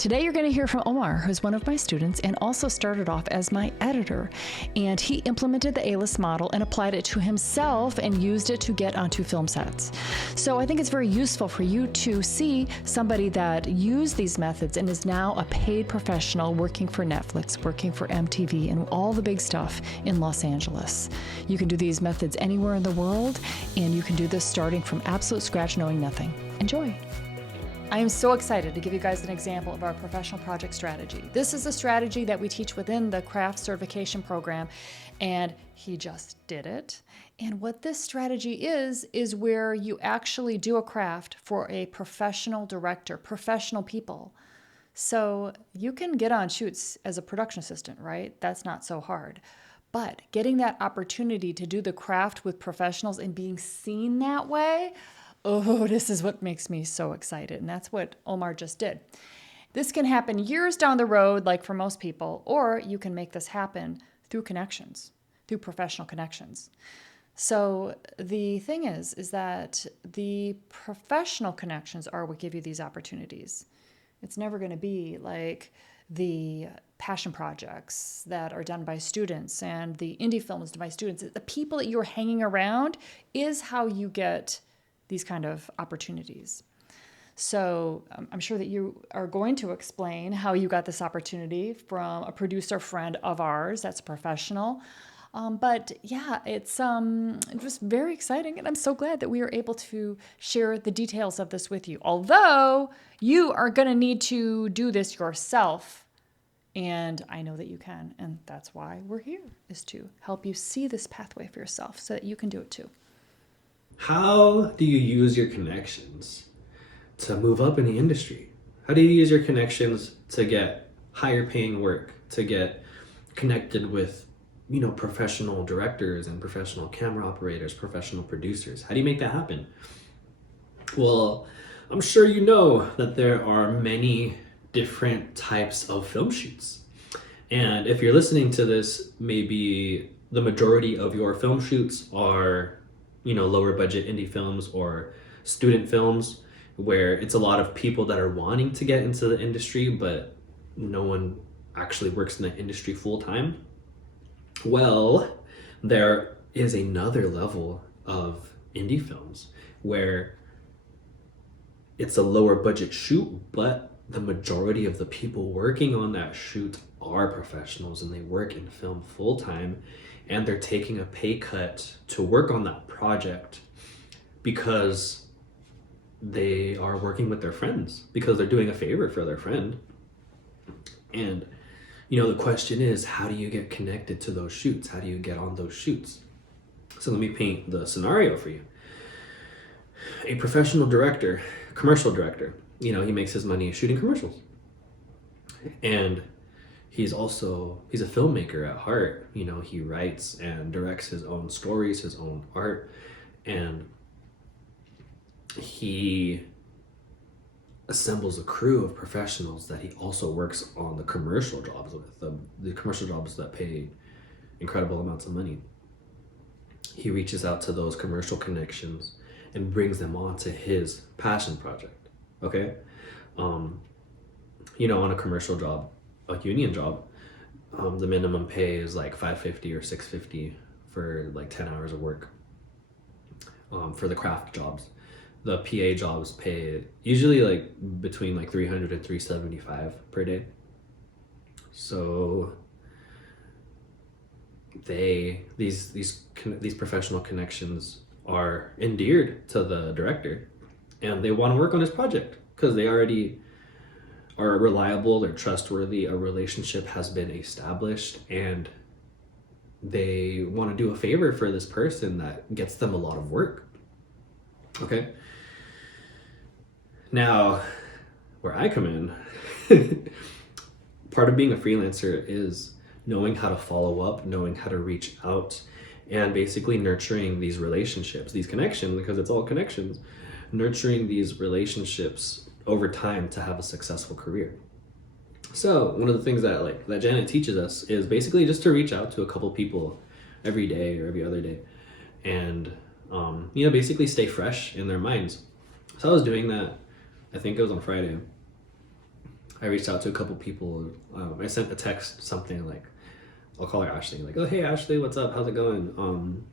Today you're going to hear from Omar, who's one of my students and also started off as my editor. And he implemented the A-list model and applied it to himself and used it to get onto film sets. So I think it's very useful for you to see somebody that used these methods and is now a paid professional working for Netflix, working for MTV, and all the big stuff in Los Angeles. You can do these methods anywhere in the world, and you can do this starting from absolute scratch, knowing nothing. Enjoy. I am so excited to give you guys an example of our professional project strategy. This is a strategy that we teach within the craft certification program, and he just did it. And what this strategy is where you actually do a craft for a professional director, professional people. So you can get on shoots as a production assistant, right? That's not so hard. But getting that opportunity to do the craft with professionals and being seen that way, oh, this is what makes me so excited. And that's what Omar just did. This can happen years down the road, like for most people, or you can make this happen through connections, through professional connections. So the thing is that the professional connections are what give you these opportunities. It's never going to be like the passion projects that are done by students and the indie films done by students. The people that you're hanging around is how you get these kind of opportunities. So I'm sure that you are going to explain how you got this opportunity from a producer friend of ours that's a professional. But yeah, it's just very exciting, and I'm so glad that we are able to share the details of this with you. Although you are going to need to do this yourself, and I know that you can, and that's why we're here, is to help you see this pathway for yourself so that you can do it too. How do you use your connections to move up in the industry? How do you use your connections to get higher paying work, to get connected with, professional directors and professional camera operators, professional producers? How do you make that happen? Well, I'm sure you know that there are many different types of film shoots. And if you're listening to this, maybe the majority of your film shoots are lower budget indie films or student films where it's a lot of people that are wanting to get into the industry, but no one actually works in the industry full time. Well, there is another level of indie films where it's a lower budget shoot, but the majority of the people working on that shoot are professionals and they work in film full time, and they're taking a pay cut to work on that project because they are working with their friends, because they're doing a favor for their friend. And the question is, how do you get connected to those shoots? How do you get on those shoots? So let me paint the scenario for you. A professional director, commercial director, he makes his money shooting commercials. And he's a filmmaker at heart. He writes and directs his own stories, his own art, and he assembles a crew of professionals that he also works on the commercial jobs with, the commercial jobs that pay incredible amounts of money. He reaches out to those commercial connections and brings them on to his passion project. Okay? On a commercial job, a union job, the minimum pay is like $550 or $650 for like 10 hours of work. For the craft jobs, the PA jobs pay usually like between like $300 and $375 per day. So these professional connections are endeared to the director, and they want to work on his project because they already are reliable, they're trustworthy, a relationship has been established, and they want to do a favor for this person that gets them a lot of work. Okay? Now, where I come in, part of being a freelancer is knowing how to follow up, knowing how to reach out, and basically nurturing these relationships, these connections, because it's all connections, nurturing these relationships over time to have a successful career. So one of the things that Janet teaches us is basically just to reach out to a couple people every day or every other day, and basically stay fresh in their minds. So I was doing that, I think it was on Friday. I reached out to a couple people. I sent a text, something like, I'll call her Ashley, like, oh, hey, Ashley, what's up? How's it going?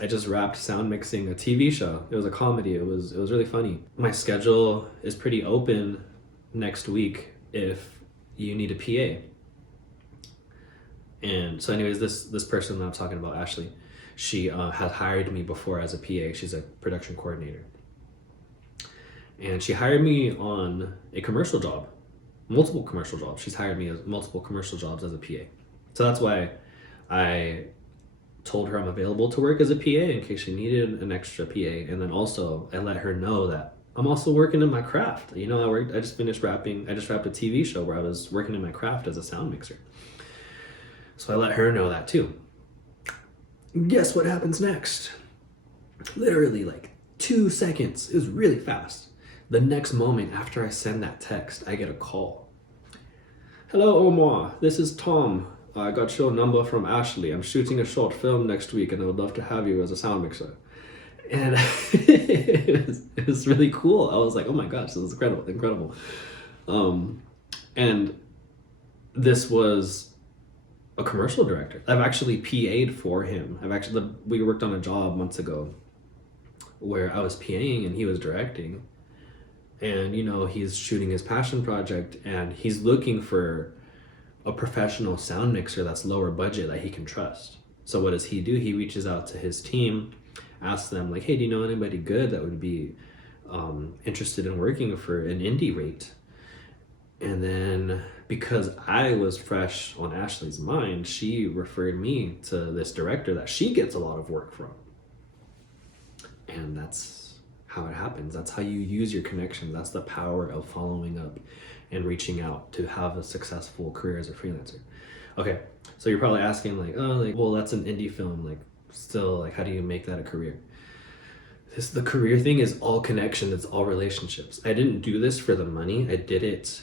I just wrapped sound mixing a TV show. It was a comedy. It was really funny. My schedule is pretty open next week if you need a PA. And so anyways, this person that I'm talking about, Ashley, she had hired me before as a PA. She's a production coordinator. And she hired me on a commercial job, multiple commercial jobs. She's hired me as multiple commercial jobs as a PA. So that's why I told her I'm available to work as a PA in case she needed an extra PA. And then also I let her know that I'm also working in my craft. You know, I just wrapped a TV show where I was working in my craft as a sound mixer. So I let her know that too. Guess what happens next? Literally like 2 seconds. It was really fast. The next moment after I send that text, I get a call. Hello, Omar. This is Tom. I got your number from Ashley. I'm shooting a short film next week and I would love to have you as a sound mixer. And it was really cool. I was like, oh my gosh, this is incredible. And this was a commercial director. I've actually PA'd for him. We worked on a job months ago where I was PAing and he was directing. And, you know, he's shooting his passion project and he's looking for a professional sound mixer that's lower budget that he can trust. So what does he do? He reaches out to his team, asks them like, hey, do you know anybody good that would be interested in working for an indie rate? And then because I was fresh on Ashley's mind, she referred me to this director that she gets a lot of work from. And that's how it happens. That's how you use your connections. That's the power of following up and reaching out to have a successful career as a freelancer. Okay, so you're probably asking like, oh, like, well, that's an indie film. Like, still, like, how do you make that a career? The career thing is all connection. It's all relationships. I didn't do this for the money. I did it,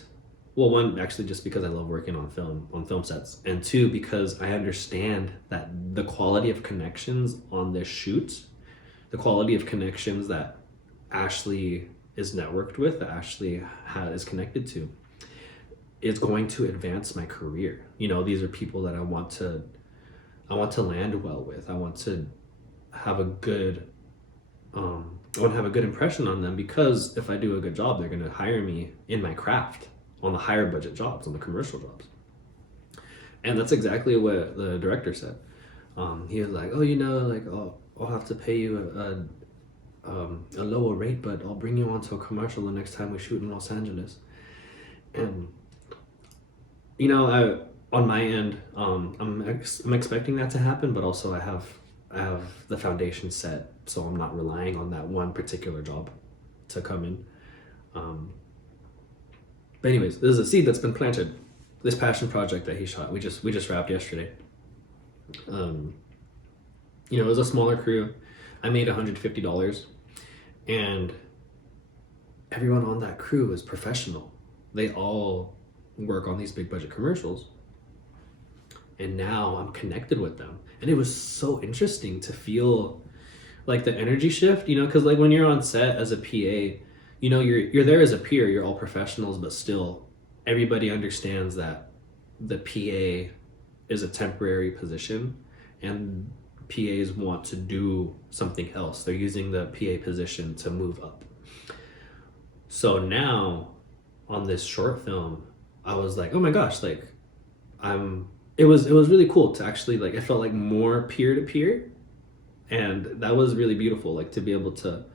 well, one, actually just because I love working on film sets, and two, because I understand that the quality of connections on this shoot, the quality of connections that Ashley is networked with, that Ashley is connected to, is going to advance my career. You know, these are people that I want to land well with. I want to have a good impression on them, because if I do a good job, they're going to hire me in my craft on the higher budget jobs, on the commercial jobs. And that's exactly what the director said. He was like, oh, you know, like, I'll have to pay you a lower rate, but I'll bring you onto a commercial the next time we shoot in Los Angeles. And, you know, on my end, I'm expecting that to happen, but also I have the foundation set, so I'm not relying on that one particular job to come in. But anyways, this is a seed that's been planted. This passion project that he shot, we just wrapped yesterday. You know, it was a smaller crew. I made $150, and everyone on that crew is professional. They all work on these big budget commercials. And now I'm connected with them. And it was so interesting to feel like the energy shift, you know, because like when you're on set as a PA, you know, you're there as a peer, you're all professionals, but still everybody understands that the PA is a temporary position and PAs want to do something else. They're using the PA position to move up. So now on this short film, I was like, oh my gosh, like it was really cool to actually, like, I felt like more peer to peer, and that was really beautiful, like to be able to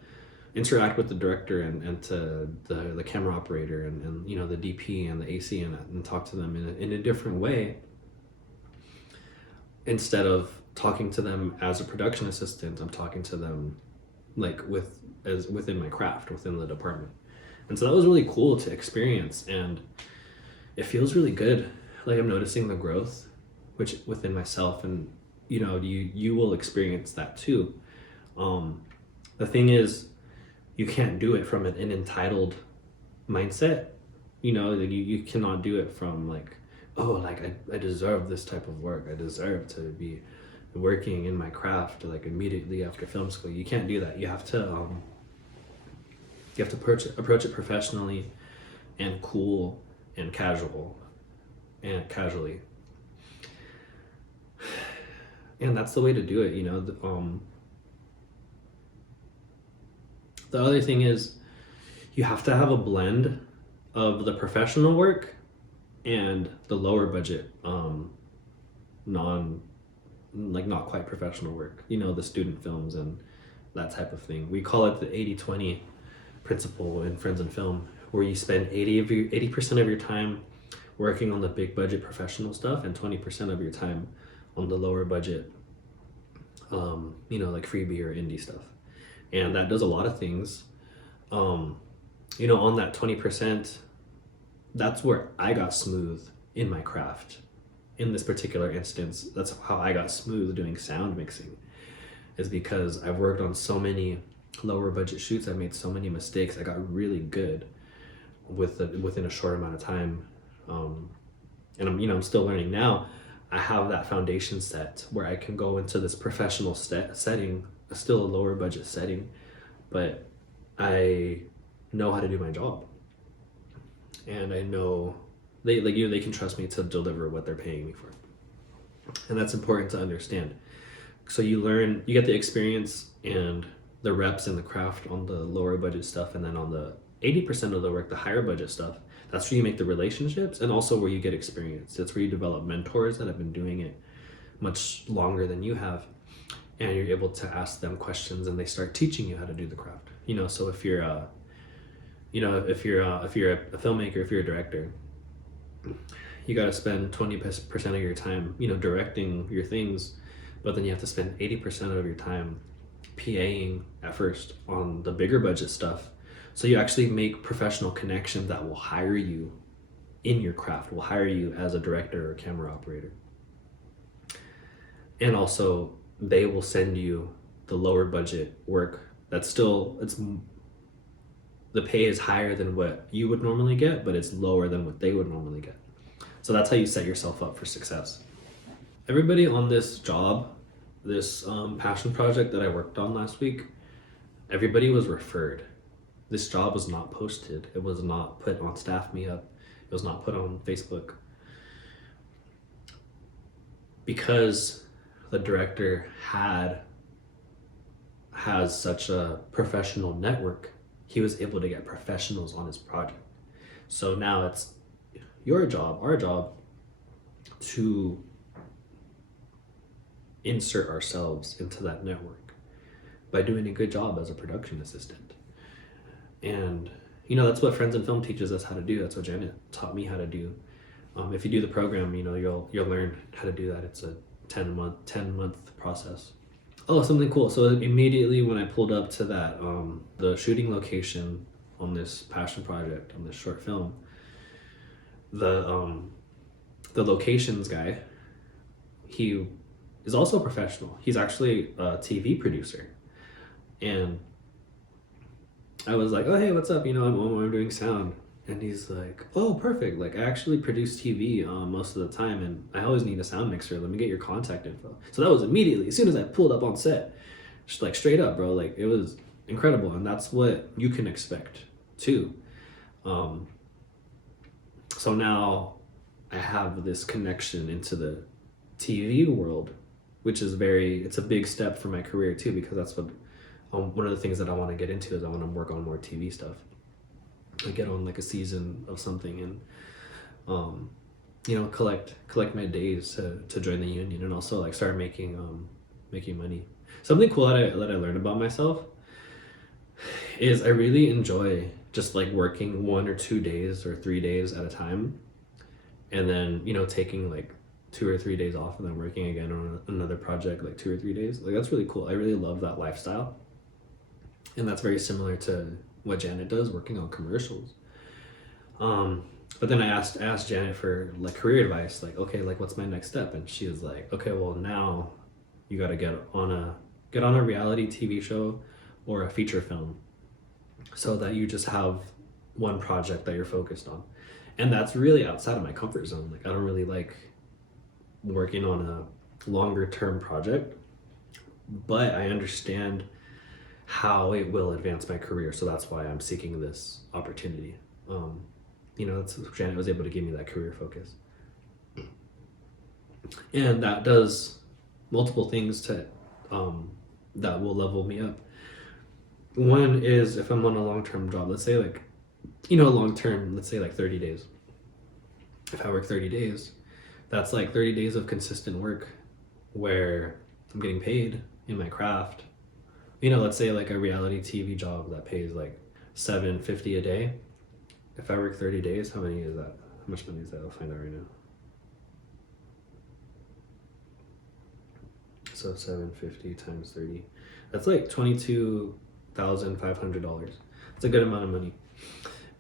interact with the director and to the camera operator and you know, the DP and the AC and talk to them in a different way, instead of talking to them as a production assistant. I'm talking to them like within my craft, within the department. And so that was really cool to experience, and it feels really good. Like I'm noticing the growth which within myself, and you know, you will experience that too. The thing is, you can't do it from an entitled mindset. You know, you cannot do it from like, oh, like I deserve this type of work. I deserve to be working in my craft like immediately after film school. You can't do that. You have to approach it professionally and cool, and casually. And that's the way to do it, you know. The other thing is you have to have a blend of the professional work and the lower budget, not quite professional work, you know, the student films and that type of thing. We call it the 80-20 principle in Friends in Film, where you spend 80% of your time working on the big budget professional stuff and 20% of your time on the lower budget, like freebie or indie stuff. And that does a lot of things. On that 20%, that's where I got smooth in my craft. In this particular instance, that's how I got smooth doing sound mixing, is because I've worked on so many lower budget shoots. I made so many mistakes. I got really good within a short amount of time. And I'm still learning now. I have that foundation set where I can go into this professional setting, still a lower budget setting, but I know how to do my job. And I know they can trust me to deliver what they're paying me for. And that's important to understand. So you get the experience and the reps and the craft on the lower budget stuff, and then on the 80% of the work, the higher budget stuff, that's where you make the relationships, and also where you get experience. It's where you develop mentors that have been doing it much longer than you have, and you're able to ask them questions and they start teaching you how to do the craft. So if you're a filmmaker, if you're a director, you got to spend 20% of your time, directing your things, but then you have to spend 80% of your time PAing at first on the bigger budget stuff. So you actually make professional connections that will hire you in your craft, will hire you as a director or camera operator. And also they will send you the lower budget work that's the pay is higher than what you would normally get, but it's lower than what they would normally get. So that's how you set yourself up for success. Everybody on this job, this passion project that I worked on last week, everybody was referred. This job was not posted. It was not put on Staff Me Up. It was not put on Facebook. Because the director has such a professional network, he was able to get professionals on his project. So now it's your job, our job, to insert ourselves into that network by doing a good job as a production assistant. And that's what Friends in Film teaches us how to do. That's what Janet taught me how to do. If you do the program, you'll learn how to do that. It's a 10-month process. Oh, something cool. So immediately when I pulled up to that the shooting location on this passion project, on this short film, the locations guy, he is also a professional. He's actually a TV producer. And I was like, oh, hey, what's up? I'm doing sound. And he's like, oh, perfect. Like, I actually produce TV most of the time, and I always need a sound mixer. Let me get your contact info. So that was immediately, as soon as I pulled up on set, just like straight up, bro. Like, it was incredible. And that's what you can expect too. So now I have this connection into the TV world, which is it's a big step for my career too, because that's what one of the things that I want to get into is I want to work on more TV stuff. I get on like a season of something and collect my days to join the union, and also like start making money. Something cool that I learned about myself is I really enjoy just like working 1 or 2 days or 3 days at a time, and then taking like 2 or 3 days off and then working again on another project like 2 or 3 days. Like, that's really cool. I really love that lifestyle, and that's very similar to what Janet does, working on commercials. But then I asked Janet for like career advice, like, okay, like what's my next step? And she was like, okay, well now you got to get on a reality TV show or a feature film, so that you just have one project that you're focused on. And that's really outside of my comfort zone. Like, I don't really like working on a longer term project, but I understand how it will advance my career. So that's why I'm seeking this opportunity. Janet was able to give me that career focus. And that does multiple things to that will level me up. One is if I'm on a long-term job, let's say like, long-term, let's say like 30 days. If I work 30 days, that's like 30 days of consistent work where I'm getting paid in my craft. Let's say like a reality TV job that pays like $750 a day. If I work 30 days, how many is that? How much money is that? I'll find out right now. So 750 times 30. That's like $22,500. It's a good amount of money.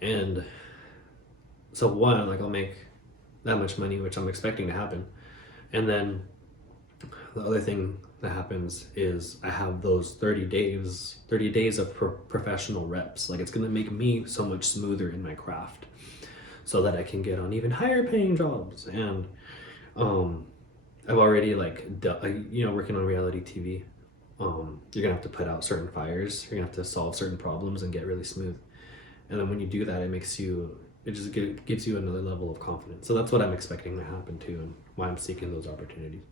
And so one, like I'll make that much money, which I'm expecting to happen. And then the other thing that happens is I have those 30 days of professional reps. Like it's going to make me so much smoother in my craft so that I can get on even higher paying jobs. And I've already working on reality TV. You're gonna have to put out certain fires. You're gonna have to solve certain problems and get really smooth. And then when you do that, it just gives you another level of confidence. So that's what I'm expecting to happen too, and why I'm seeking those opportunities.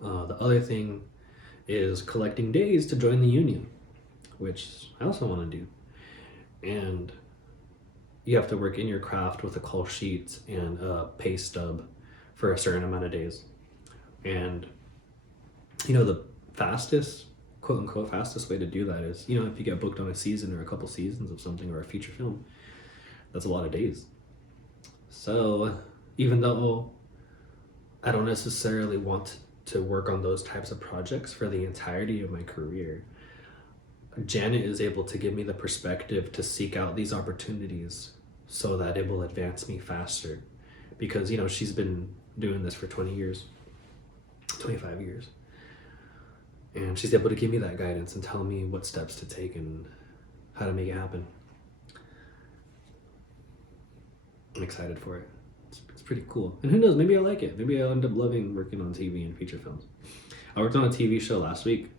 The other thing is collecting days to join the union, which I also want to do. And you have to work in your craft with a call sheet and a pay stub for a certain amount of days. And the fastest, quote unquote, fastest way to do that is, if you get booked on a season or a couple seasons of something or a feature film, that's a lot of days. So even though I don't necessarily want to work on those types of projects for the entirety of my career, Janet is able to give me the perspective to seek out these opportunities so that it will advance me faster. Because, she's been doing this for 20 years, 25 years. And she's able to give me that guidance and tell me what steps to take and how to make it happen. I'm excited for it. It's pretty cool. And who knows, maybe I like it. Maybe I'll end up loving working on TV and feature films. I worked on a TV show last week.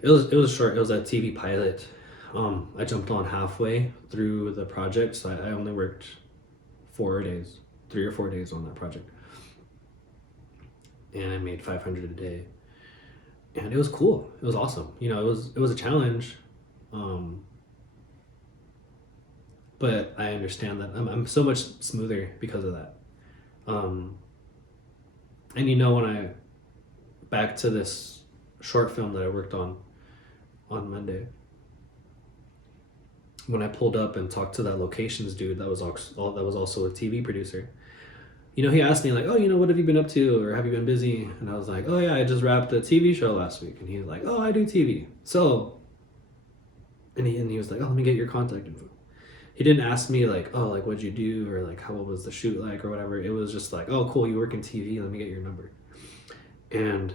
It was short. It was a TV pilot. I jumped on halfway through the project, so I only worked 3 or 4 days on that project. And I made $500 a day. And it was cool. It was awesome. It was a challenge. But I understand that I'm so much smoother because of that. And when back to this short film that I worked on Monday, when I pulled up and talked to that locations dude that was also a TV producer, he asked me like, oh, what have you been up to, or have you been busy? And I was like, oh yeah, I just wrapped a TV show last week. And he's like, oh, I do TV. So, and he was like, oh, let me get your contact info. He didn't ask me like, oh, like what'd you do, or like what was the shoot like, or whatever. It was just like, oh, cool, you work in TV, let me get your number. And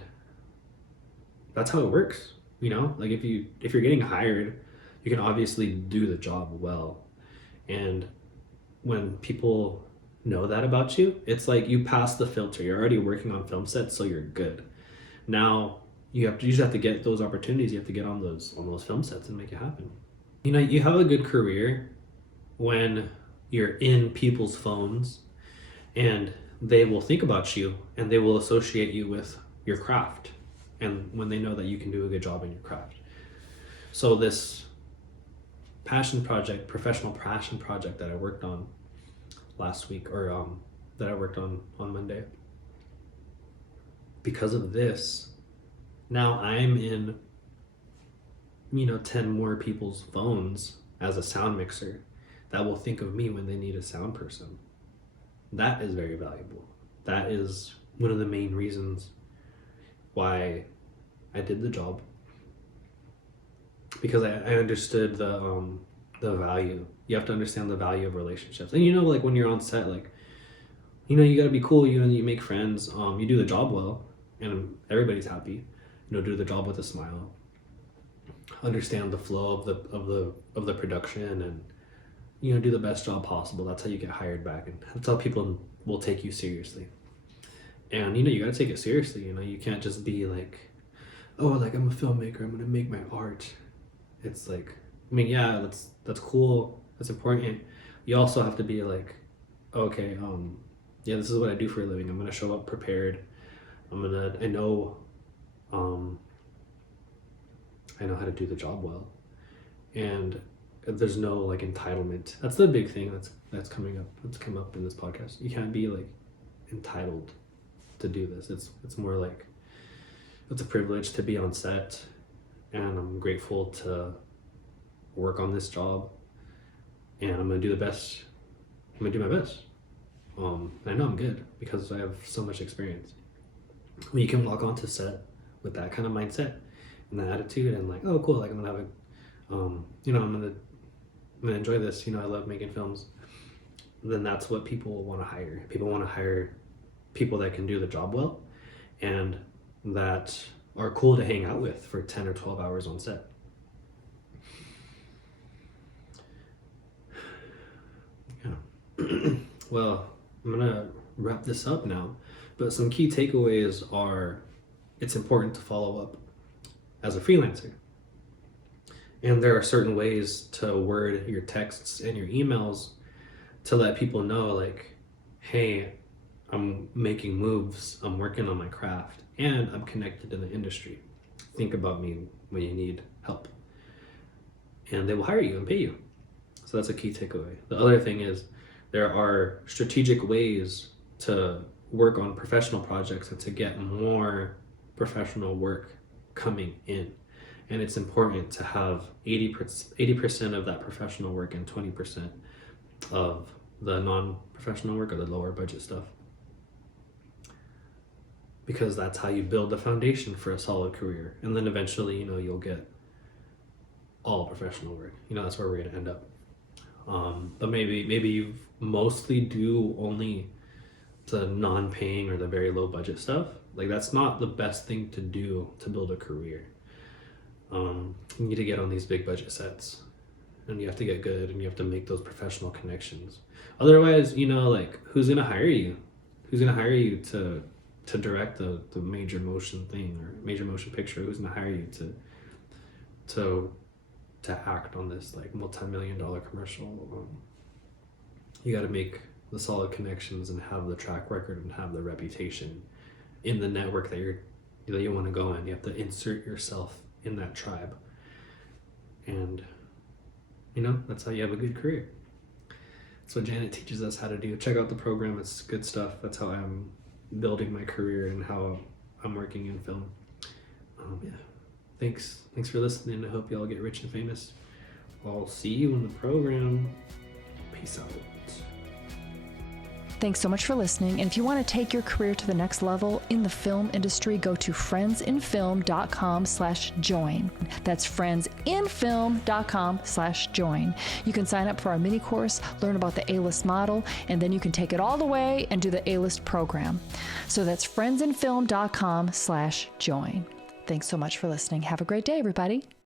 that's how it works. Like if you're getting hired, you can obviously do the job well. And when people know that about you, it's like you pass the filter. You're already working on film sets, so you're good. Now you just have to get those opportunities. You have to get on those film sets and make it happen. You have a good career when you're in people's phones and they will think about you and they will associate you with your craft, and when they know that you can do a good job in your craft. So this professional passion project that I worked on last week, or that I worked on Monday, because of this, now I'm in 10 more people's phones as a sound mixer that will think of me when they need a sound person. That is very valuable. That is one of the main reasons why I did the job, because I understood the value. You have to understand the value of relationships. And like when you're on set, like you got to be cool. You make friends. You do the job well, and everybody's happy. Do the job with a smile. Understand the flow of the production, and do the best job possible. That's how you get hired back, and that's how people will take you seriously. And you got to take it seriously. You can't just be like, oh, like I'm a filmmaker, I'm gonna make my art. It's like, yeah, that's cool, that's important, you also have to be like, okay, yeah, this is what I do for a living. I'm gonna show up prepared. I know, I know how to do the job well, and there's no like entitlement. That's the big thing that's coming up. That's come up in this podcast. You can't be like entitled to do this. It's more like it's a privilege to be on set, and I'm grateful to work on this job, and I'm gonna do the best. I'm gonna do my best. I know I'm good because I have so much experience. When you can walk onto set with that kind of mindset and that attitude, and like, oh cool, like I'm gonna have a, I'm gonna enjoy this. I love making films. Then that's what people want to hire. People want to hire people that can do the job well, and that are cool to hang out with for 10 or 12 hours on set. Yeah. Well, I'm gonna wrap this up now, but some key takeaways are it's important to follow up as a freelancer. And there are certain ways to word your texts and your emails to let people know, like, hey, I'm making moves, I'm working on my craft, and I'm connected in the industry. Think about me when you need help. And they will hire you and pay you. So that's a key takeaway. The other thing is there are strategic ways to work on professional projects and to get more professional work coming in. And it's important to have 80% of that professional work and 20% of the non-professional work or the lower budget stuff. Because that's how you build the foundation for a solid career. And then eventually, you'll get all professional work. That's where we're going to end up. But maybe you mostly do only the non-paying or the very low budget stuff. Like, that's not the best thing to do to build a career. You need to get on these big budget sets, and you have to get good, and you have to make those professional connections. Otherwise, like, who's gonna hire you? Who's gonna hire you to direct the major motion thing or major motion picture? Who's gonna hire you to act on this like multi-million-dollar commercial? You got to make the solid connections and have the track record and have the reputation in the network that you want to go in. You have to insert yourself in that tribe, and that's how you have a good career. That's what Janet teaches us how to do. Check out the program. It's good stuff. That's how I'm building my career and how I'm working in film. Yeah. Thanks for listening. I hope y'all get rich and famous. I'll see you in the program. Peace out. Thanks so much for listening. And if you want to take your career to the next level in the film industry, go to friendsinfilm.com/join. That's friendsinfilm.com/join. You can sign up for our mini course, learn about the A-list model, and then you can take it all the way and do the A-list program. So that's friendsinfilm.com/join. Thanks so much for listening. Have a great day, everybody.